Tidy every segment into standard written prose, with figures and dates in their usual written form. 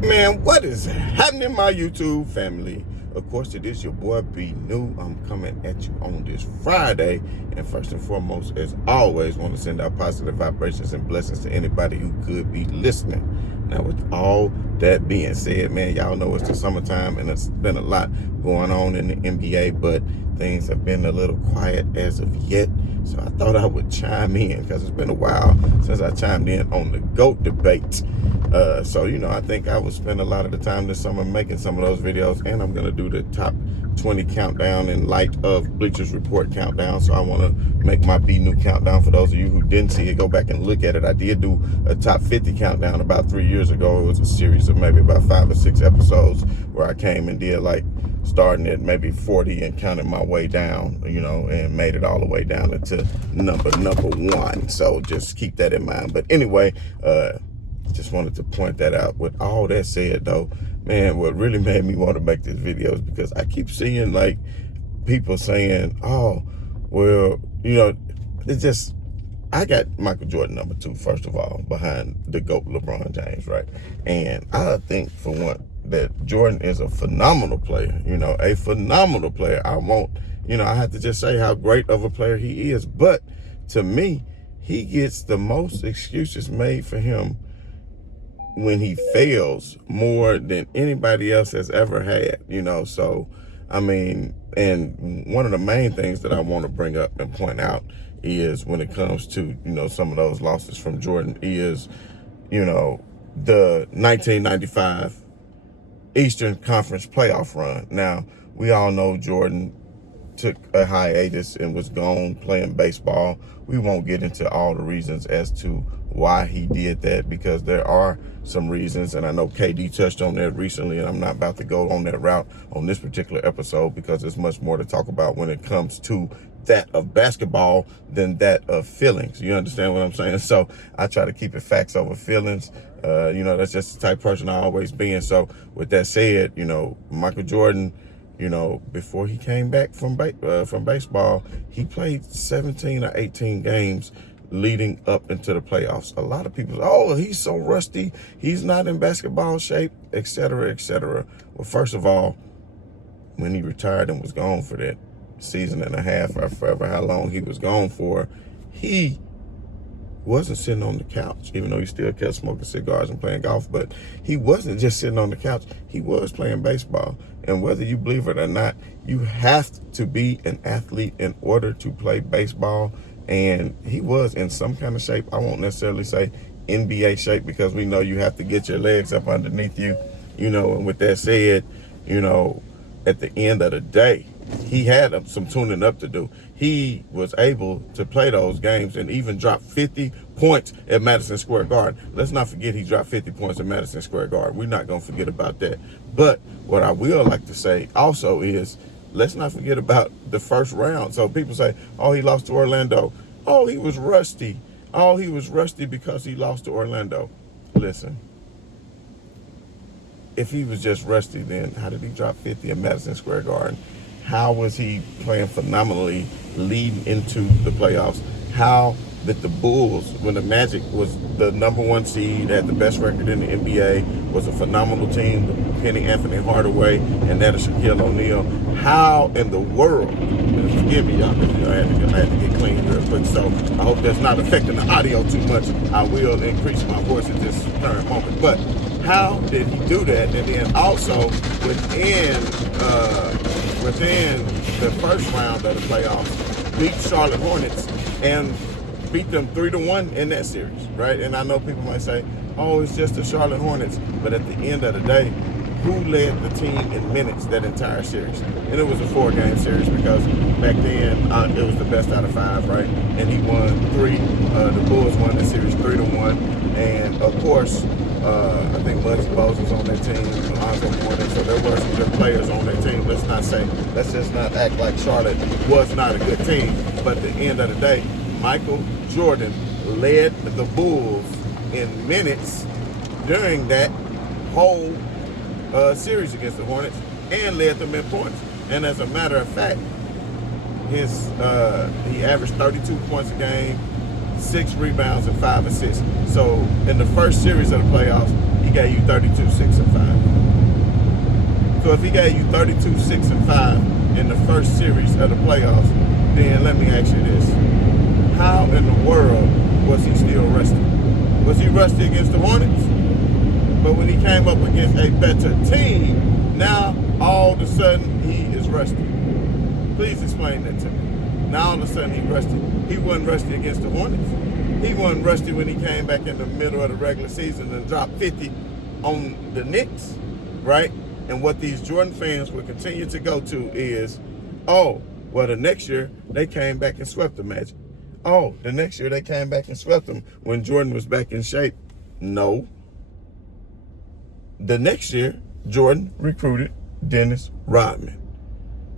Man, what is happening, my YouTube family? Of course, it is your boy B New. I'm coming at you on this Friday. And first and foremost, as always, want to send out positive vibrations and blessings to anybody who could be listening. Now, with all that being said, man, y'all know it's the summertime and it's been a lot going on in the NBA, but things have been a little quiet as of yet. So I thought I would chime in because it's been a while since I chimed in on the GOAT debate. So, I think I would spend a lot of the time this summer making some of those videos, and I'm going to do the top 20 countdown in light of Bleachers Report countdown. So I want to make my B New countdown. For those of you who didn't see it, go back and look at it. I did do a top 50 countdown about 3 years ago. It was a series of maybe about 5 or 6 episodes where I came and did starting at maybe 40 and counted my way down, and made it all the way down into number 1. So just keep that in mind. But anyway, just wanted to point that out. With all that said, though, man, what really made me want to make this video is because I keep seeing people saying, oh, well, it's just, I got Michael Jordan number 2, first of all, behind the GOAT LeBron James, right? And I think, for one, that Jordan is a phenomenal player, a phenomenal player. I have to just say how great of a player he is. But to me, he gets the most excuses made for him when he fails more than anybody else has ever had, So, and one of the main things that I want to bring up and point out is when it comes to, some of those losses from Jordan is, the 1995 Eastern Conference playoff run. Now, we all know Jordan took a hiatus and was gone playing baseball. We won't get into all the reasons as to why he did that, because there are some reasons, and I know KD touched on that recently, and I'm not about to go on that route on this particular episode because there's much more to talk about when it comes to that of basketball than that of feelings. You understand what I'm saying? So I try to keep it facts over feelings. That's just the type of person I always been. So with that said, Michael Jordan, before he came back from baseball, he played 17 or 18 games leading up into the playoffs. A lot of people say, oh, he's so rusty, he's not in basketball shape, etc., etc. Well, first of all, when he retired and was gone for that season and a half or forever how long he was gone for, he wasn't sitting on the couch, even though he still kept smoking cigars and playing golf. But he wasn't just sitting on the couch. He was playing baseball. And whether you believe it or not, you have to be an athlete in order to play baseball. And he was in some kind of shape. I won't necessarily say NBA shape, because we know you have to get your legs up underneath you, and with that said, at the end of the day, he had some tuning up to do. He was able to play those games and even drop 50 points at Madison Square Garden. Let's not forget he dropped 50 points at Madison Square Garden. We're not going to forget about that. But what I will like to say also is, let's not forget about the first round. So people say, oh, he lost to Orlando. Oh, he was rusty. Oh, he was rusty because he lost to Orlando. Listen, if he was just rusty, then how did he drop 50 at Madison Square Garden? How was he playing phenomenally leading into the playoffs? How did the Bulls, when the Magic was the number 1 seed, had the best record in the NBA, was a phenomenal team, Penny Anthony Hardaway, and that of Shaquille O'Neal, how in the world, forgive me, y'all, I had to get clean real quick, so I hope that's not affecting the audio too much. I will increase my voice at this current moment. But how did he do that? And then also within the first round of the playoffs, beat Charlotte Hornets and beat them 3-1 in that series, right? And I know people might say, oh, it's just the Charlotte Hornets. But at the end of the day, who led the team in minutes that entire series? And it was a 4-game series, because back then it was the best out of 5, right? And he won 3. The Bulls won the series 3-1. And of course, I think Muggsy Bogues was on that team, Alonzo Mourning, so there were some good players on that team. Let's just not act like Charlotte was not a good team. But at the end of the day, Michael Jordan led the Bulls in minutes during that whole series against the Hornets, and led them in points. And as a matter of fact, he averaged 32 points a game, 6 rebounds and 5 assists. So in the first series of the playoffs, he gave you 32, 6, and 5. So if he gave you 32, 6, and 5 in the first series of the playoffs, then let me ask you this. How in the world was he still rusty? Was he rusty against the Hornets? But when he came up against a better team, now all of a sudden he is rusty. Please explain that to me. Now all of a sudden he's rusty. He wasn't rusty against the Hornets. He wasn't rusty when he came back in the middle of the regular season and dropped 50 on the Knicks, right? And what these Jordan fans will continue to go to is, oh, well, the next year they came back and swept the Magic. Oh, the next year they came back and swept them when Jordan was back in shape. No. The next year, Jordan recruited Dennis Rodman.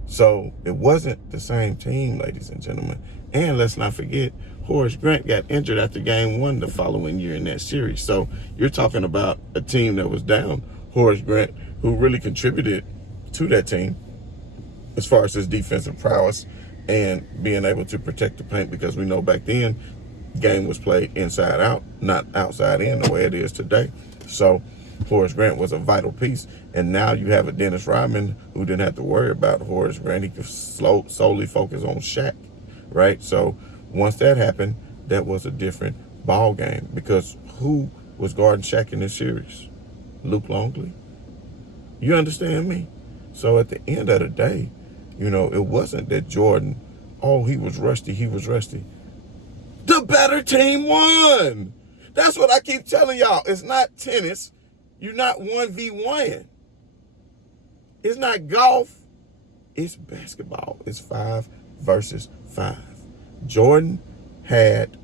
So it wasn't the same team, ladies and gentlemen. And let's not forget, Horace Grant got injured after game 1 the following year in that series. So you're talking about a team that was down Horace Grant, who really contributed to that team as far as his defensive prowess and being able to protect the paint, because we know back then game was played inside out, not outside in the way it is today. So Horace Grant was a vital piece, and now you have a Dennis Rodman who didn't have to worry about Horace Grant. He could solely focus on Shaq, right? So once that happened, that was a different ball game, because who was guarding Shaq in this series? Luke Longley. You understand me? So at the end of the day, you know, it wasn't that Jordan, oh, he was rusty. The better team won. That's what I keep telling y'all. It's not tennis. You're not 1v1. It's not golf. It's basketball. It's 5 versus 5. Jordan had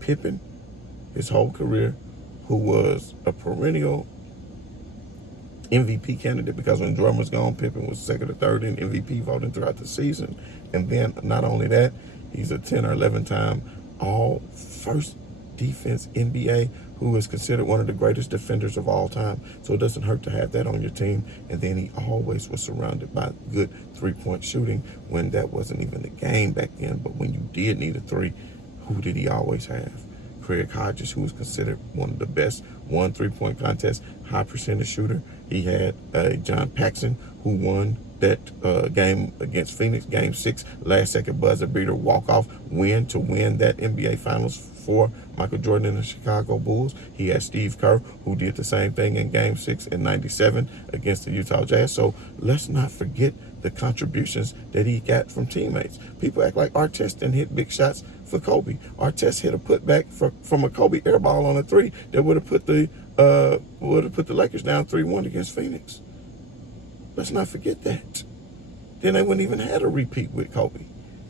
Pippen his whole career, who was a perennial MVP candidate, because when Jordan was gone, Pippen was second or third in MVP voting throughout the season. And then not only that, he's a 10 or 11 time all first defense NBA, who is considered one of the greatest defenders of all time. So it doesn't hurt to have that on your team. And then he always was surrounded by good 3-point shooting when that wasn't even the game back then. But when you did need a 3, who did he always have? Craig Hodges, who was considered one of the best 3-point contest high percentage shooter. He had John Paxson, who won that game against Phoenix, game 6, last second buzzer beater, walk-off win to win that NBA Finals for Michael Jordan and the Chicago Bulls. He had Steve Kerr, who did the same thing in game 6 in 97 against the Utah Jazz. So let's not forget the contributions that he got from teammates. People act like Artest didn't hit big shots for Kobe. Artest hit a putback from a Kobe air ball on a 3 that would have put the Lakers down 3-1 against Phoenix. Let's not forget that. Then they wouldn't even had a repeat with Kobe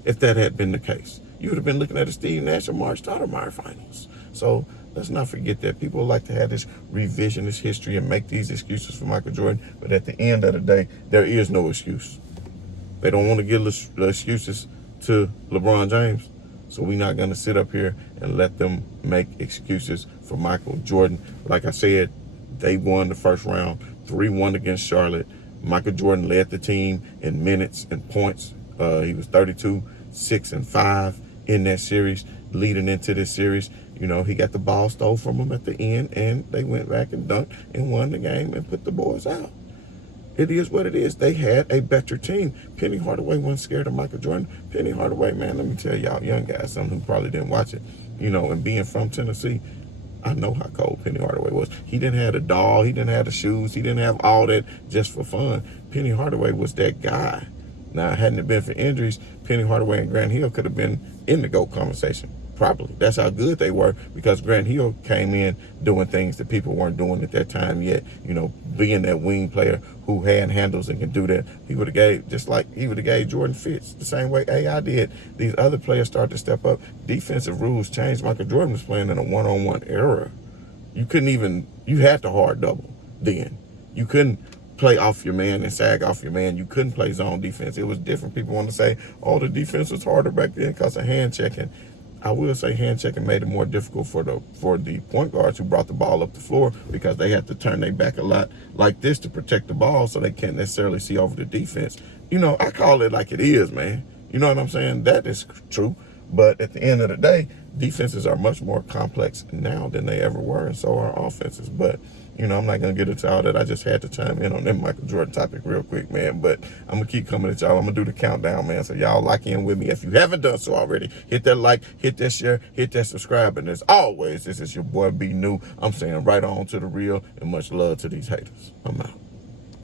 if that had been the case. You would have been looking at a Steve Nash or Mark Stoudemire finals. So let's not forget that. People like to have this revisionist history and make these excuses for Michael Jordan, but at the end of the day, there is no excuse. They don't want to give the excuses to LeBron James, so we're not going to sit up here and let them make excuses for Michael Jordan. Like I said, they won the first round, 3-1 against Charlotte. Michael Jordan led the team in minutes and points. He was 32, 6, and 5 in that series. Leading into this series, you know, he got the ball stole from him at the end, and they went back and dunked and won the game and put the boys out. It is what it is. They had a better team. Penny Hardaway wasn't scared of Michael Jordan. Penny Hardaway, man, let me tell y'all young guys, some who probably didn't watch it, you know, and being from Tennessee, I know how cold Penny Hardaway was. He didn't have the doll. He didn't have the shoes. He didn't have all that just for fun. Penny Hardaway was that guy. Now, hadn't it been for injuries, Penny Hardaway and Grant Hill could have been in the GOAT conversation. Probably. That's how good they were, because Grant Hill came in doing things that people weren't doing at that time yet. You know, being that wing player who had handles and can do that. He would have gave, just like he would have gave Jordan fits the same way AI did. These other players started to step up. Defensive rules changed. Michael Jordan was playing in a one-on-one era. You couldn't even, you had to hard double then. You couldn't play off your man and sag off your man. You couldn't play zone defense. It was different. People want to say, oh, the defense was harder back then because of hand checking. I will say hand checking made it more difficult for the point guards who brought the ball up the floor, because they had to turn their back a lot like this to protect the ball, so they can't necessarily see over the defense. You know, I call it like it is, man. You know what I'm saying? That is true. But at the end of the day, defenses are much more complex now than they ever were, and so are offenses. But You know, I'm not going to get into all that. I just had to chime in on that Michael Jordan topic real quick, man. But I'm going to keep coming at y'all. I'm going to do the countdown, man. So y'all lock in with me. If you haven't done so already, hit that like, hit that share, hit that subscribe. And as always, this is your boy B New. I'm saying right on to the real, and much love to these haters. I'm out.